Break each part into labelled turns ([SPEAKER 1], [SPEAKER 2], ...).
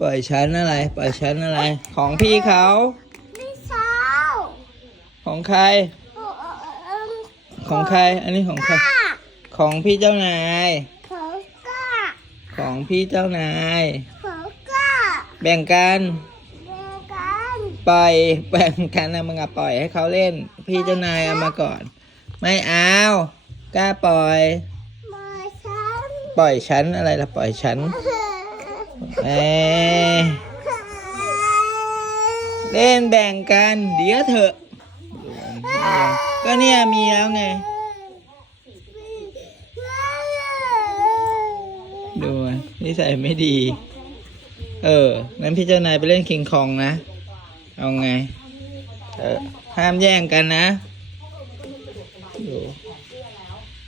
[SPEAKER 1] ปล่อยชั้นอะไร ปล่อยชั้นอะไร ของพี่เขา
[SPEAKER 2] ไม่เช้า
[SPEAKER 1] ของใคร
[SPEAKER 2] เออเออเออ
[SPEAKER 1] ของใคร อันนี้ของใคร
[SPEAKER 2] ก้า
[SPEAKER 1] ของพี่เจ้านาย
[SPEAKER 2] เขาก้า
[SPEAKER 1] ของพี่เจ้านาย
[SPEAKER 2] เขาก้า
[SPEAKER 1] แบ่งกัน
[SPEAKER 2] เดียวกัน
[SPEAKER 1] ปล่อยแบ่งกันนะมึงอะปล่อยให้เขาเล่น พี่เจ้านายเอามาก่อน ไม่เอากล้าปล่อย
[SPEAKER 2] มาฉัน
[SPEAKER 1] ปล่อยฉันอะไรล่ะปล่อยฉันเอ้ ยเล่นแบ่งกันเดี๋ยวเถอะ ก็เนี่ยมีแล้วไง ดูอะนิสัยไม่ดี เออ งั้นพี่เจ้านายไปเล่นคิงคองนะ เอาไง เออ ห้ามแย่งกันนะ ดู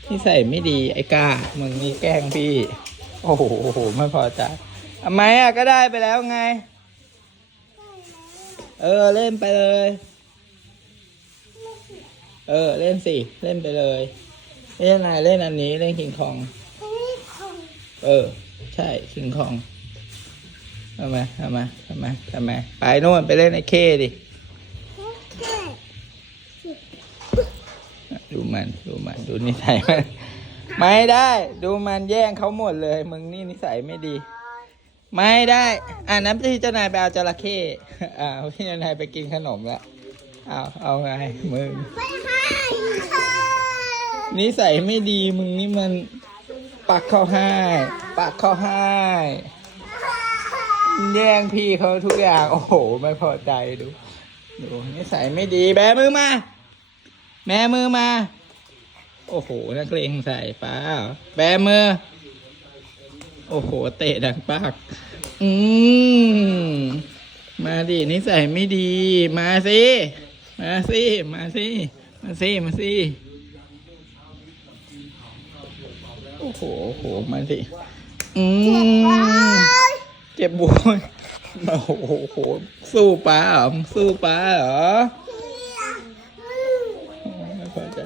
[SPEAKER 1] นิสัยไม่ดีไอ้ก้ามึงนี่แกล้งพี่ โอ้โห ไม่พอใจ ทำไมอะก็ได้ไปแล้วไง เออเล่นไปเลย เออเล่นสิ เล่นไปเลย เล่นอะไรเล่นอันนี้เล่นคิงคอง เออ ใช่คิงคองทำไมทำไมทำไมทำไมไปโน่นไปเล่นไอ้เคดิดูมันดูมันดูนิสัยมันไม่ได้ ดูมันแย่งเขาหมดเลย มึงนี่นิสัยไม่ดี ไม่ได้อ่าน้ำที่เจ้านายไปเอาจระเข้อ่าพี่เจ้านายไปกินขนมแล้วเอาเอาไงมึง
[SPEAKER 2] ไม่ให้
[SPEAKER 1] นิสัยไม่ดีมึงนี่มันปักเข้าให้ปักเข้าให้แย่งพี่เขาทุกอย่าง โอ้โห ไม่พอใจดูดูนิสัยไม่ดีแบมือมา แม่มือมา โอ้โหนักเลงใส่ป้าแบมือ โอ้โห เตะดังปาก อืม มาดินิสัยไม่ดี มาสิ มาสิ มาสิ มาสิ มาสิ โอ้โหโอ้โห มาสิ อืม เจ็บบัวโอ้โหโอ้โห สู้ป้าเหรอมึงสู้ป้าเหรอไม่พอใจ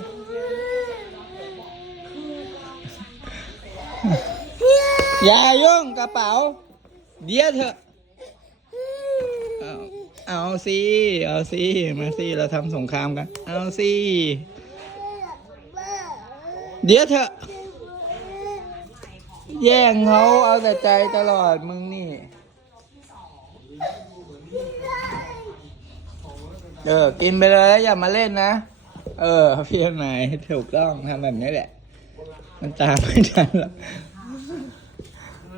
[SPEAKER 1] อย่ายุ่งกระเป๋า เดี๋ยวเถอะเอาเอาสิเอาสิมาสิเราทำสงครามกัน เอาสิเดี๋ยวเถอะ แย่งเขาเอาแต่ใจตลอดมึงนี่ เออ กินไปเลยแล้วอย่ามาเล่นนะ เออ พี่ไหนายถูกต้องทำแบบนี้แหละ มันตามไม่ทันหรอก